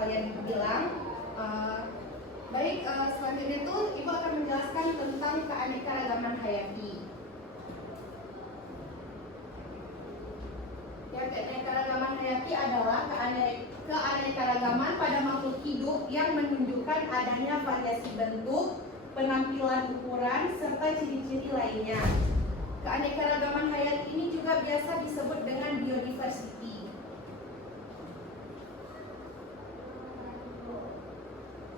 kalian bilang. Selanjutnya tuh Ibu akan menjelaskan tentang keanekaragaman hayati. Ya, keanekaragaman hayati adalah keanekaragaman pada makhluk hidup yang menunjukkan adanya variasi bentuk, penampilan, ukuran, serta ciri-ciri lainnya. Keanekaragaman hayati ini juga biasa disebut dengan biodiversity.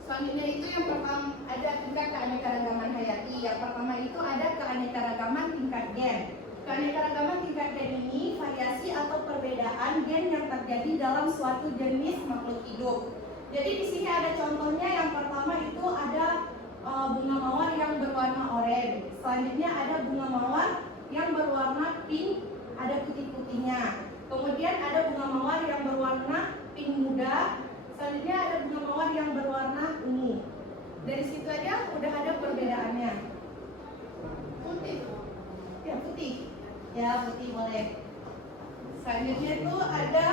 Selanjutnya itu yang pertama ada tingkat keanekaragaman hayati. Yang pertama itu ada keanekaragaman tingkat gen. Keanekaragaman tingkat gen ini variasi atau perbedaan gen yang terjadi dalam suatu jenis makhluk hidup. Jadi di sini ada contohnya. Yang pertama itu ada bunga mawar yang berwarna oranye. Selanjutnya ada bunga mawar yang berwarna pink, ada putih-putihnya. Kemudian ada bunga mawar yang berwarna pink muda. Selanjutnya ada bunga mawar yang berwarna ungu. Dari situ aja udah ada perbedaannya. Putih. Ya, putih. Ya, putih boleh. Selanjutnya itu ada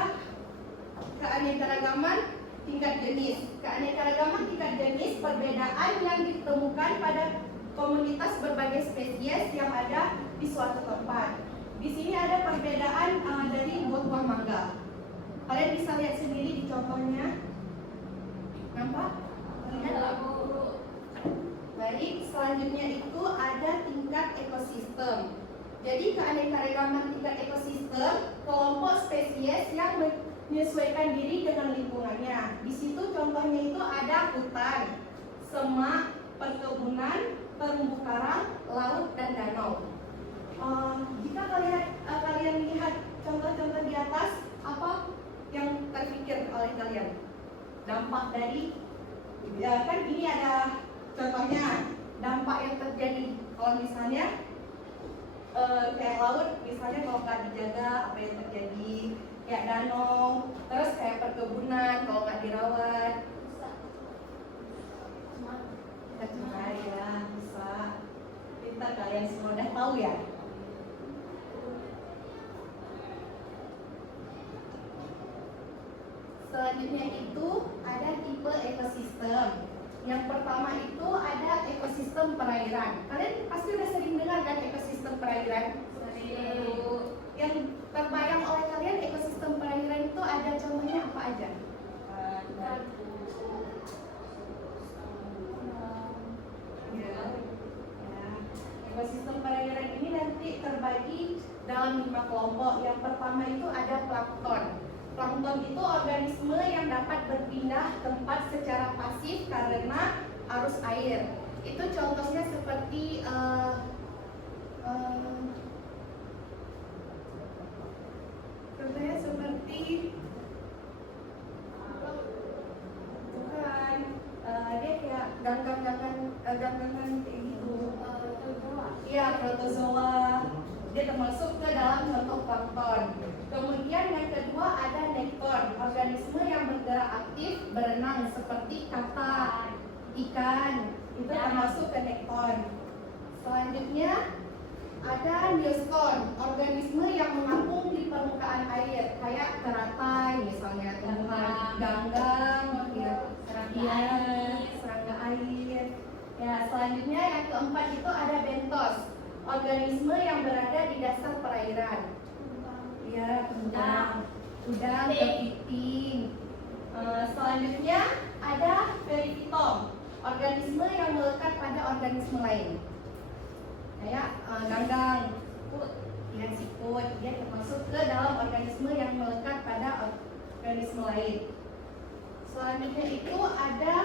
keanekaragaman tingkat jenis. Keanekaragaman tingkat jenis perbedaan yang ditemukan pada komunitas berbagai spesies yang ada di suatu tempat. Di sini ada perbedaan dari buah mangga. Kalian bisa lihat sendiri di contohnya. Nampak? Lihat. Baik, selanjutnya itu ada tingkat ekosistem. Jadi keanekaragaman tingkat ekosistem kelompok spesies yang menyesuaikan diri dengan lingkungannya. Di situ contohnya itu ada hutan, semak, perkebunan, terumbu karang, laut, dan danau. Jika kalian lihat contoh-contoh di atas, apa yang terpikir oleh kalian? Dampak dari, kan ini ada contohnya dampak yang terjadi kalau misalnya kayak laut, misalnya kalau nggak dijaga apa yang terjadi, kayak danau, terus kayak perkebunan kalau nggak dirawat, cemar ya, bisa. Pintar kalian semua udah tahu ya. Selanjutnya itu ada tipe ekosistem. Yang pertama itu ada ekosistem perairan. Kalian pasti udah sering dengar kan ekosistem perairan? Sering. Yang terbayang oleh kalian ekosistem perairan itu ada contohnya apa aja? Ekosistem perairan ini nanti terbagi dalam 5 kelompok. Yang pertama itu ada plankton. Plankton itu organisme yang dapat berpindah tempat secara pasif karena arus air. Itu contohnya seperti dia kayak ganggang-ganggan kayak gitu. Iya, protozoa. Dia termasuk ke dalam contoh plankton. Kemudian yang kedua ada nekton, organisme yang bergerak aktif berenang seperti kata, ikan, itu termasuk ke nekton. Selanjutnya ada neoston, organisme yang mengapung di permukaan air, kayak teratai misalnya, ganggang, serangga air. Ya, selanjutnya yang keempat itu ada bentos, organisme yang berada di dasar perairan. Ya, udang, kepiting. Selanjutnya ada perifitom, organisme yang melekat pada organisme lain. Kayak ganggang, ikan siput, dia termasuk ke dalam organisme yang melekat pada organisme lain. Selanjutnya itu ada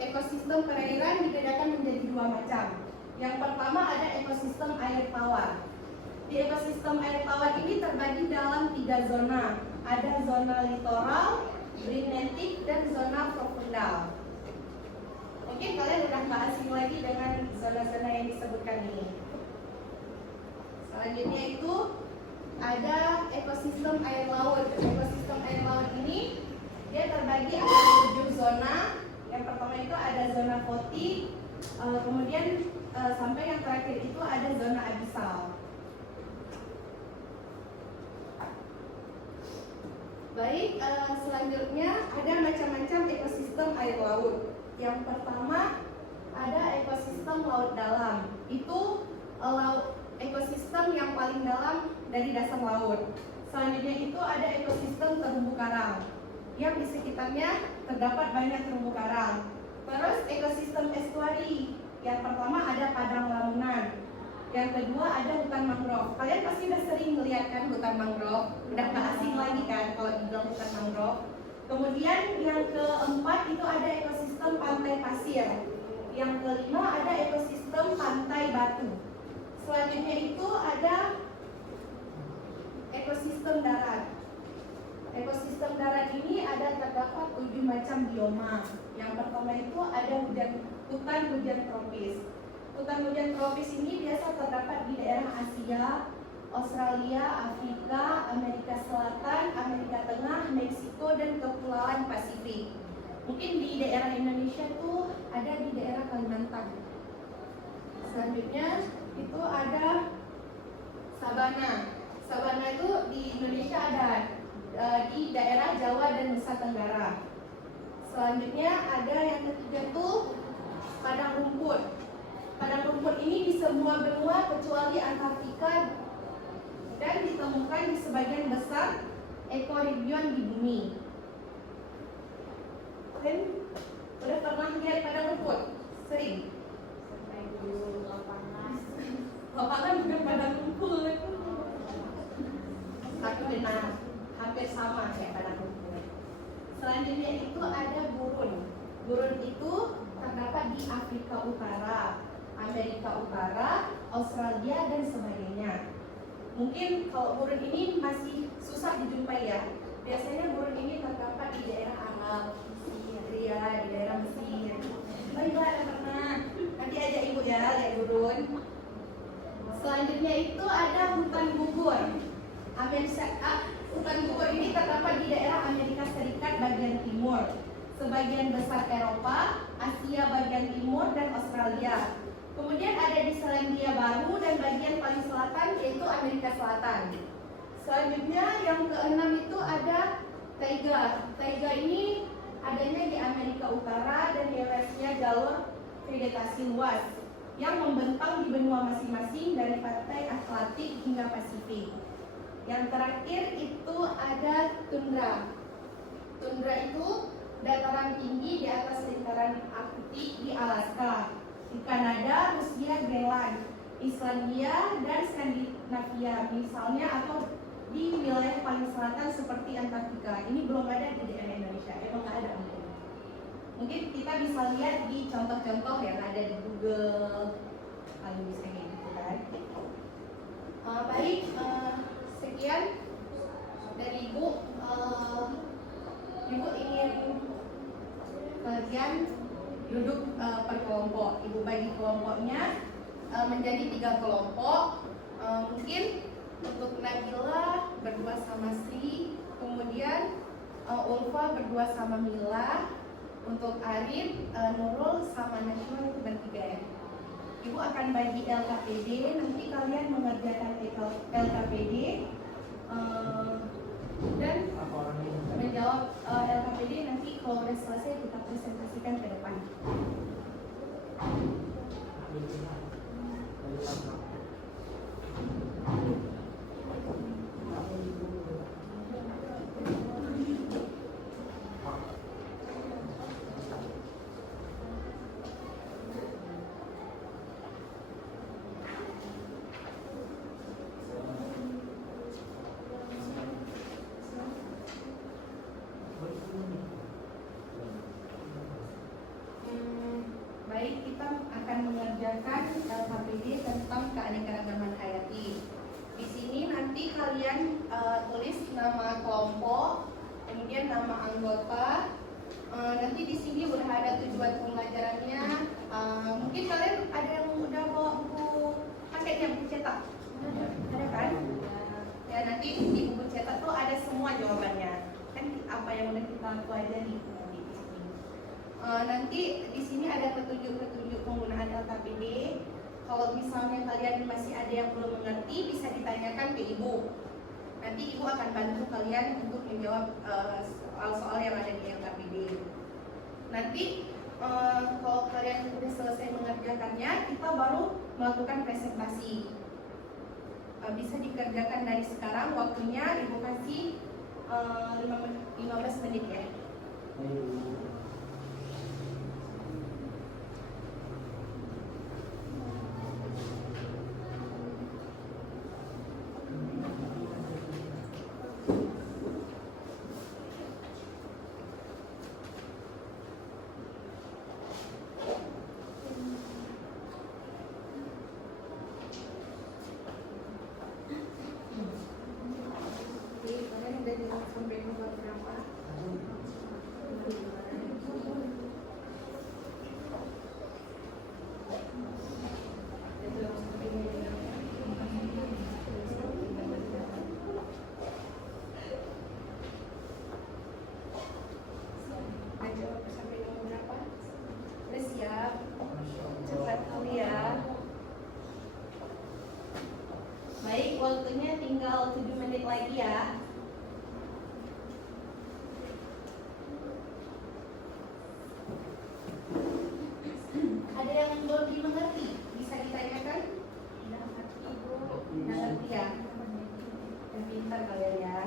ekosistem perairan dibedakan menjadi 2 macam. Yang pertama ada ekosistem air tawar. Di ekosistem air tawar ini terbagi dalam 3 zona. Ada zona litoral, greenlandic, dan zona profundal. Mungkin kalian udah nggak asing lagi dengan zona-zona yang disebutkan ini. Selanjutnya itu ada ekosistem air laut. Ekosistem air laut ini dia terbagi ada 7 zona. Yang pertama itu ada zona foti, kemudian sampai yang terakhir itu ada zona abisal. Baik, selanjutnya Yang pertama ada ekosistem laut dalam. Itu ekosistem yang paling dalam dari dasar laut. Selanjutnya itu ada ekosistem terumbu karang, yang di sekitarnya terdapat banyak terumbu karang. Terus ekosistem estuari. Yang pertama ada padang lamunan. Yang kedua ada hutan mangrove. Kalian pasti udah sering melihat kan hutan mangrove. Udah gak asing lagi kan kalau dibilang hutan mangrove. Kemudian yang keempat itu ada ekosistem pantai pasir. Yang kelima ada ekosistem pantai batu. Selanjutnya itu ada ekosistem darat. Ekosistem darat ini ada terdapat 7 macam bioma. Yang pertama itu ada hutan hujan tropis. Hutan hujan tropis ini biasa terdapat di daerah Asia, Australia, Afrika, Amerika Selatan, Amerika Tengah, Meksiko, dan Kepulauan Pasifik. Mungkin di daerah Indonesia tuh ada di daerah Kalimantan. Selanjutnya itu ada sabana. Sabana itu di Indonesia ada di daerah Jawa dan Nusa Tenggara. Selanjutnya ada yang ketiga tuh padang rumput. Padang rumput ini di semua benua kecuali Antartika dan ditemukan di sebagian besar ekoregion di bumi. Dan udah pernah lihat padang rumput? Sering? Lapangan bukan padang rumput. Tapi benar, hampir sama kayak padang rumput. Selanjutnya itu ada gurun. Gurun itu terdapat di Afrika Utara, Amerika Utara, Australia, dan sebagainya. Mungkin kalau gurun ini masih susah dijumpai ya. Biasanya gurun ini terdapat di daerah Arab, Syria, di daerah Mesir. Baiklah, ada pernah. Nanti ajak ibu ya lihat gurun. Selanjutnya itu ada hutan gugur. Hutan gugur ini terdapat di daerah Amerika Serikat bagian timur, sebagian besar Eropa, Asia bagian timur, dan Australia. Kemudian ada di Selandia Baru dan bagian paling selatan yaitu Amerika Selatan. Selanjutnya yang keenam itu ada taiga. Taiga ini adanya di Amerika Utara dan bebasnya jalur vegetasi luas yang membentang di benua masing-masing dari pantai Atlantik hingga Pasifik. Yang terakhir itu ada tundra. Tundra itu dataran tinggi di atas lingkaran Arktik di Alaska, di Kanada, Rusia, Greenland, Islandia, dan Skandinavia misalnya, atau di wilayah paling selatan seperti Antartika. Ini belum ada di daerah Indonesia, emang nggak ada. Mungkin kita bisa lihat di contoh-contoh yang ada di Google, paling bisa kayak gitu kan. Baik, sekian dari Ibu. Ibu ingin kalian duduk per kelompok. Ibu bagi kelompoknya menjadi 3 kelompok. Mungkin untuk Nabila berdua sama Sri, kemudian Ulfa berdua sama Mila, untuk Arif, Nurul sama Najwa itu bertiga ya. Ibu akan bagi LKPD, nanti kalian mengerjakan LKPD dan menjawab LKPD. Nanti kalau udah selesai kita presentasikan ke depan. Baik, kita akan mengerjakan LKPD tentang keanekaragaman hayati. Di sini nanti kalian tulis nama kelompok, kemudian nama anggota. Nanti di sini udah ada tujuan pembelajarannya. Mungkin kalian ada yang udah bawa buku paketnya, buku cetak? Ada kan? Ya, nanti di buku cetak tuh ada semua jawabannya. Kan apa yang udah kita pelajari. Nanti di sini ada petunjuk-petunjuk penggunaan LKPD. Kalau misalnya kalian masih ada yang belum mengerti, bisa ditanyakan ke Ibu. Nanti Ibu akan bantu kalian untuk menjawab soal-soal yang ada di LKPD. Nanti mengerjakannya, kita baru melakukan presentasi. Bisa dikerjakan dari sekarang, waktunya Ibu kasih 15 menit ya. Baik, waktunya tinggal 7 menit lagi ya. Ada yang belum dimengerti? Bisa ditanyakan? Tidak ngerti, Ibu. Tidak ngerti ya? Yang pintar kalian ya.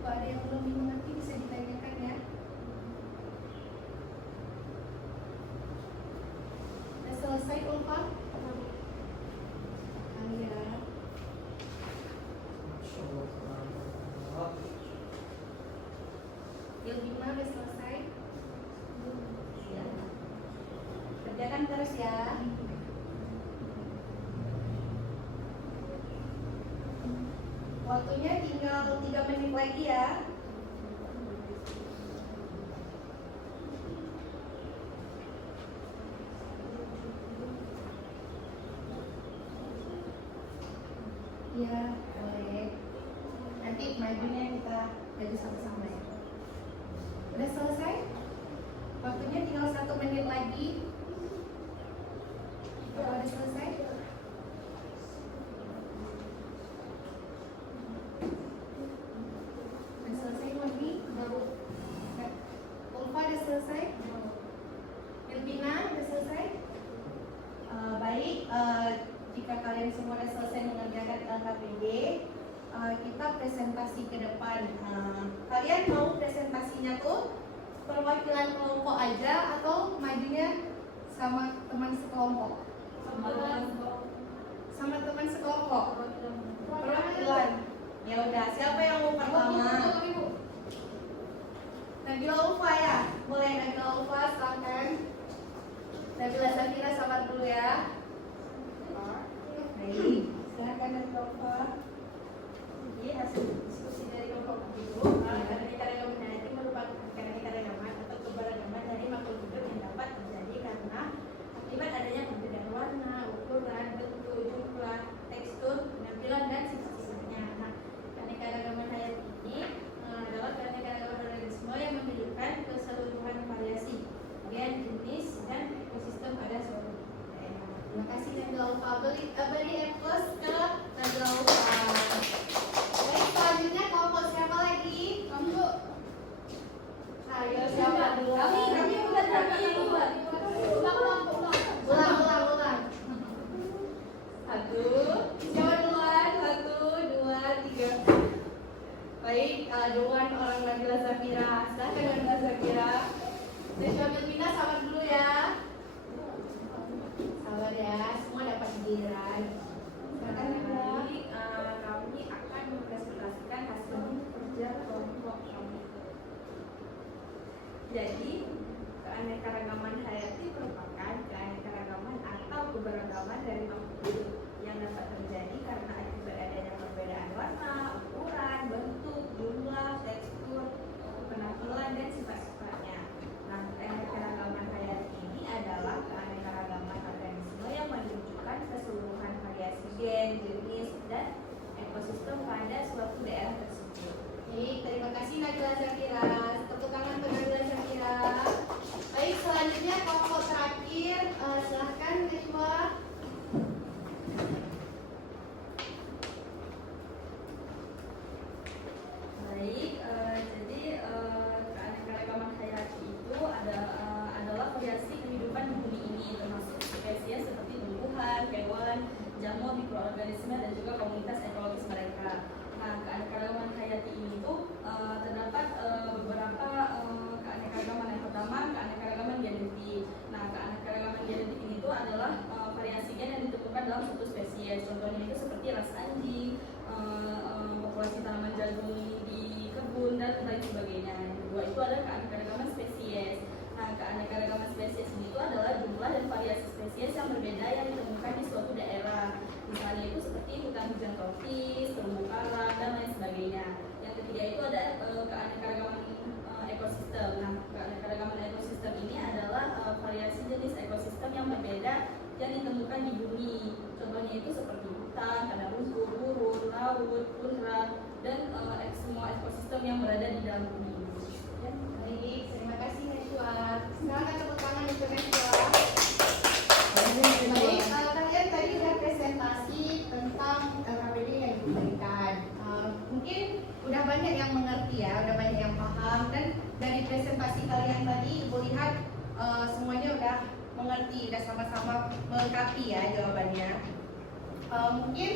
Kalau ada yang belum dimengerti bisa ditanyakan ya. Sudah selesai Ulfa? Ya. Ilmina udah selesai? Ya. Kerjakan terus ya. Waktunya tinggal 3 menit lagi ya. Iya, boleh. Nanti majunya kita belajar sama-sama ya. Udah selesai? Waktunya tinggal 1 menit lagi. Kalau udah selesai? Udah selesai Moni? Baru. Ulfa udah selesai? Ilmina udah selesai? Baik, jika kalian semua sudah selesai mengerjakan LKPD, kita presentasi ke depan. Kalian mau presentasinya tuh perwakilan kelompok aja atau majunya sama teman sekelompok? Sama teman sekelompok. Perwakilan. Ya udah, siapa yang mau pertama? Nabila Ulfa ya? Boleh Nabila Ulfa, silakan. Nabila Safira sabar dulu ya. Baik, silakan Nabila Ulfa. Jadi hasil diskusi dari kelompok itu, keanekaragaman hayati merupakan keanekaragaman atau keberagaman dari makhluk hidup yang dapat terjadi karena akibat adanya perbedaan warna, ukuran, bentuk, jumlah, tekstur, penampilan dan sifat-sifatnya. Nah, keanekaragaman hayati ini adalah keanekaragaman organisme yang menunjukkan keseluruhan variasi, gen, jenis, dan ekosistem pada suatu daerah. Terima kasih Nabila Ulfa. Beri applause ke Nabila Ulfa. Baik, selanjutnya kelompok siapa lagi? Kamu. Ayo siapa dulu? Kami bukan kami. Ulang. Satu. Siapa duluan? 1, 2, 3. Baik, duluan orang Nabila Safira. Silahkan Nabila Safira. Session Ilmina sabar dulu ya. Sabar ya, semua dapat giliran. Silakan Nabila. Kami akan mempresentasikan hasil kerja kelompok kami. Jadi, keanekaragaman hayati merupakan keanekaragaman atau keberagaman dari makhluk hidup yang dapat terjadi karena akibat adanya perbedaan warna, ukuran, bentuk, jumlah, tekstur, penampilan, dan sifat-sifatnya. Nah, keanekaragaman hayati ini adalah keanekaragaman organisme yang menunjukkan keseluruhan variasi gen, jenis, dan ekosistem pada suatu daerah tersebut. Baik, terima kasih Nabila Safira. Tepuk tangan untuk Nabila Safira. Baik, selanjutnya kelompok terakhir, silahkan ada keanekaragaman spesies. Nah, keanekaragaman spesies ini itu adalah jumlah dan variasi spesies yang berbeda yang ditemukan di suatu daerah. Misalnya itu seperti hutan hujan tropis, terumbu karang, dan lain sebagainya. Yang ketiga itu ada keanekaragaman ekosistem. Nah, keanekaragaman ekosistem ini adalah variasi jenis ekosistem yang berbeda yang ditemukan di bumi. Contohnya itu seperti hutan, padang rumput, gurun, laut, tundra, dan semua ekosistem yang berada di dalam bumi. Ya. Baik, terima kasih Najwa. Silakan tepuk tangan untuk Najwa. Baik, kalian tadi sudah presentasi tentang LKPD yang diberikan. Mungkin udah banyak yang mengerti ya, udah banyak yang paham, dan dari presentasi kalian tadi Ibu lihat semuanya udah mengerti, udah sama-sama melengkapi ya jawabannya. Mungkin